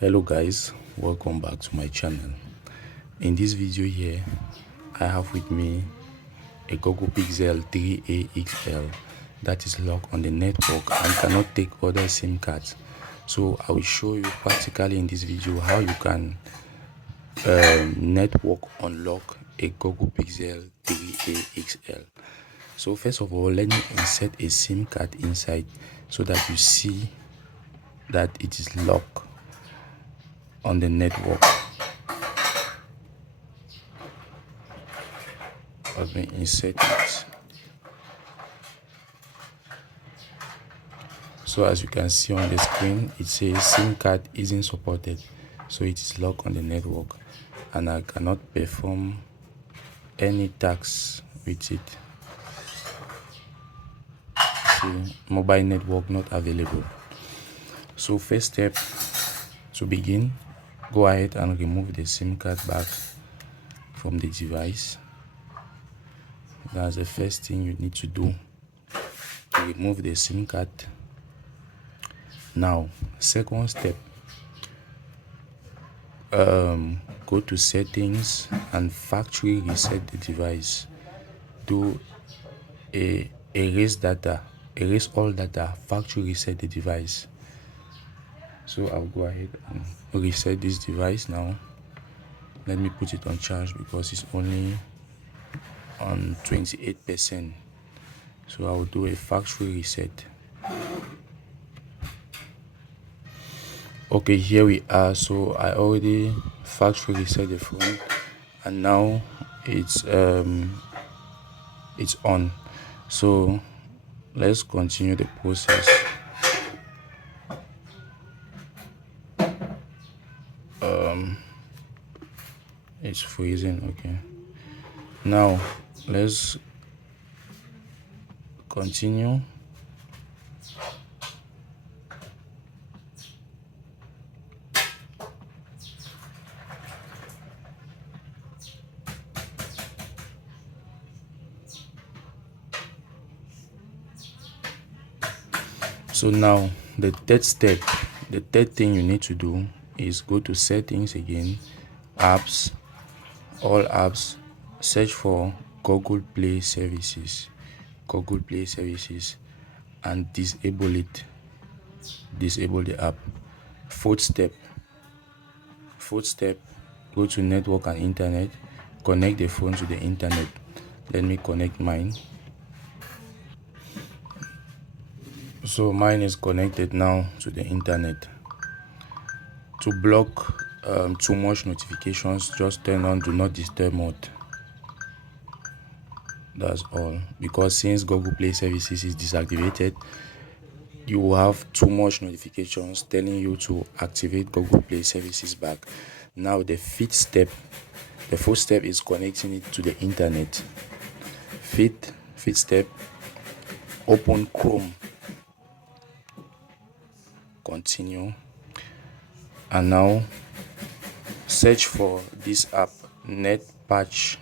Hello guys, welcome back to my channel. In this video here, I have with me a Google Pixel 3aXL that is locked on the network and cannot take other SIM cards. So I will show you practically in this video how you can network unlock a Google Pixel 3aXL. So first of all, let me insert a SIM card inside so that you see that it is locked on the network. Let me insert it. So as you can see on the screen, it says SIM card isn't supported, so it is locked on the network and I cannot perform any tasks with it. See, mobile network not available. So first step, to begin, go ahead and remove the SIM card back from the device. That's the first thing you need to do, to remove the SIM card. Now, second step, go to settings and factory reset the device. Do erase all data, factory reset the device. So I'll go ahead and reset this device now. Let me put it on charge because it's only on 28%. So I will do a factory reset. Okay, here we are. So I already factory reset the phone and now it's on. So let's continue the process. It's freezing. Okay, now let's continue. So now the third step, the third thing you need to do is go to settings again, apps, all apps, search for Google Play Services, and disable it. Disable the app. Fourth step, go to network and internet, connect the phone to the internet. Let me connect mine. So mine is connected now to the internet. To block too much notifications, just turn on do not disturb mode. That's all, because since Google Play Services is deactivated, you will have too much notifications telling you to activate Google Play Services back. Now the fourth step is connecting it to the internet. Fifth step, open Chrome, continue, and now search for this app, NetPatch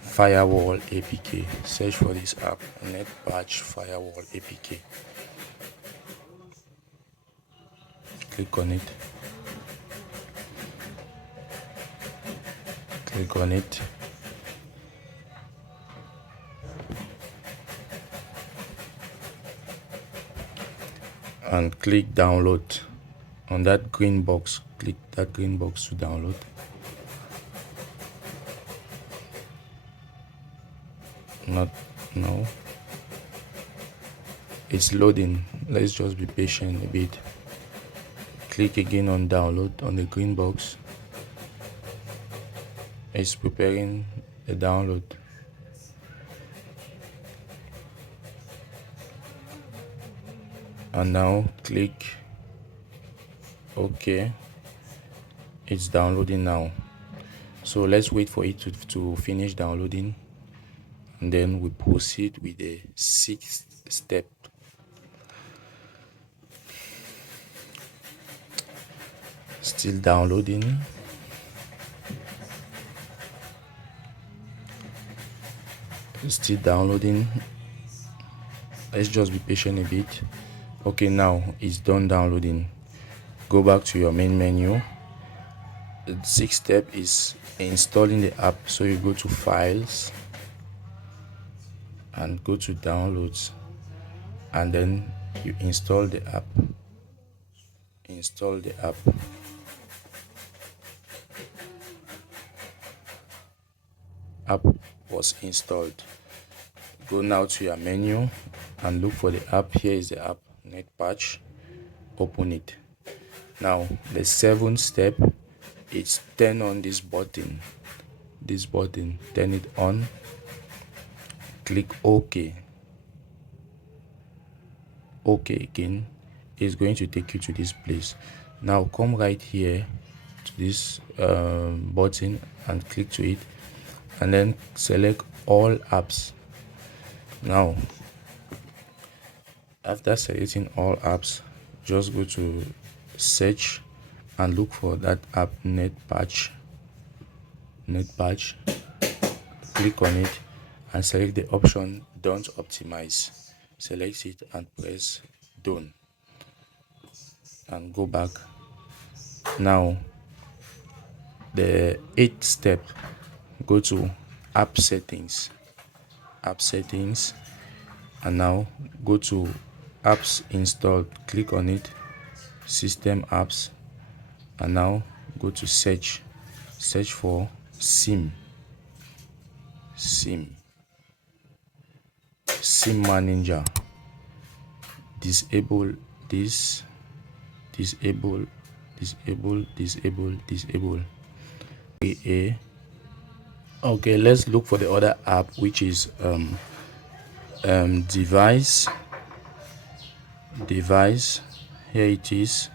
firewall APK. Search for this app, NetPatch firewall APK. Click on it. And click download on that green box. Click that green box to download. No, it's loading. Let's just be patient a bit. Click again on download on the green box. It's preparing the download. And now click OK. It's downloading now. So let's wait for it to finish downloading, and then we proceed with the sixth step. Still downloading. Let's just be patient a bit. Okay, now it's done downloading. Go back to your main menu. The sixth step is installing the app. So you go to files and go to downloads, and then you install the app. Install the app. App was installed. Go now to your menu and look for the app. Here is the app, NetPatch. Open it. Now the seventh step is turn on this button. Turn it on. Click OK. OK again. Is going to take you to this place. Now come right here to this button and click to it, and then select all apps. Now after selecting all apps, just go to search and look for that app, NetPatch. Click on it and select the option don't optimize. Select it and press done and go back. Now the eighth step, go to app settings, and now go to apps installed. Click on it, system apps, and now go to search for sim manager. Disable this, disable. Okay, let's look for the other app, which is device. Here it is,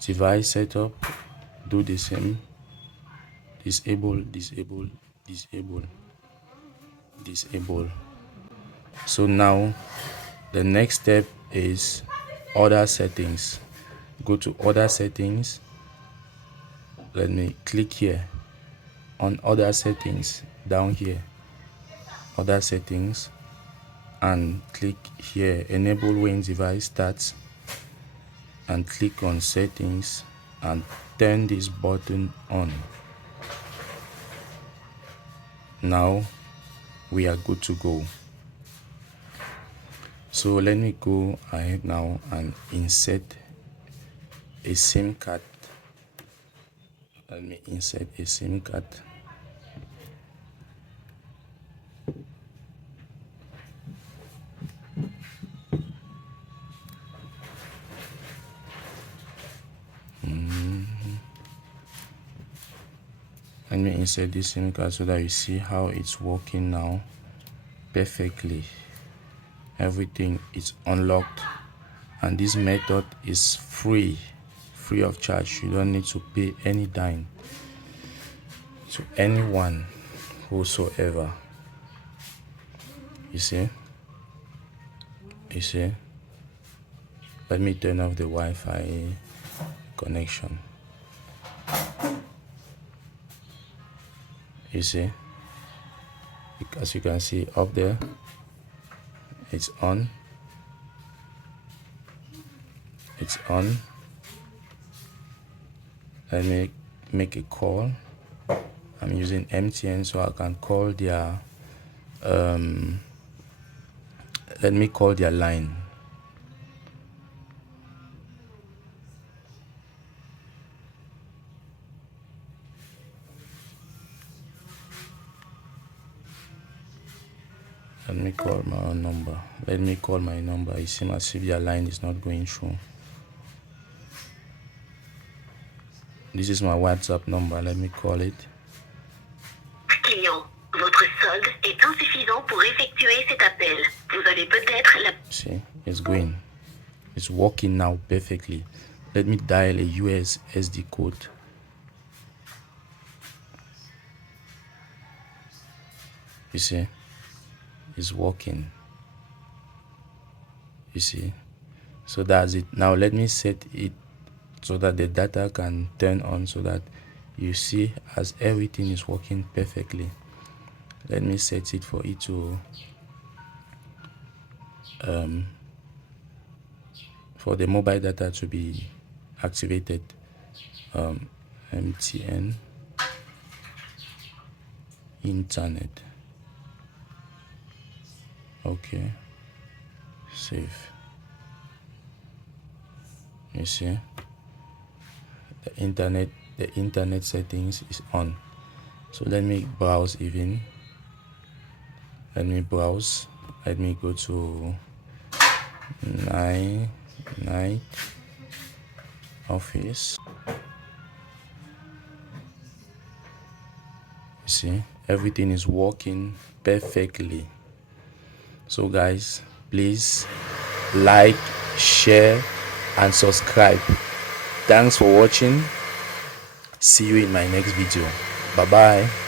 device setup. Do the same. Disable. So now the next step is other settings. Go to other settings. Let me click here on other settings, down here, other settings, and click here enable when device starts, and click on settings and turn this button on. Now we are good to go. So let me go ahead now and insert a SIM card. Let me insert a SIM card. Let me insert this SIM card so that you see how it's working now perfectly. Everything is unlocked, and this method is free of charge. You don't need to pay any dime to anyone whosoever. You see, let me turn off the Wi-Fi connection. You see, as you can see up there, it's on. Let me make a call. I'm using MTN, so I can call their let me call their line. Let me call my own number. Let me call my number. It seems as if their line is not going through. This is my WhatsApp number. Let me call it. Client, votre solde est insuffisant pour effectuer cet appel. Vous avez peut-être la... See, it's going. It's working now perfectly. Let me dial a US SD code. You see, it's working. You see, so that's it. Now let me set it so that the data can turn on, so that you see as everything is working perfectly. Let me set it for it to for the mobile data to be activated. MTN internet. Okay, save. You see, the internet settings is on. So let me browse even. Let me browse. Let me go to night office. You see, everything is working perfectly. So guys, please like, share and subscribe. Thanks for watching. See you in my next video. Bye bye.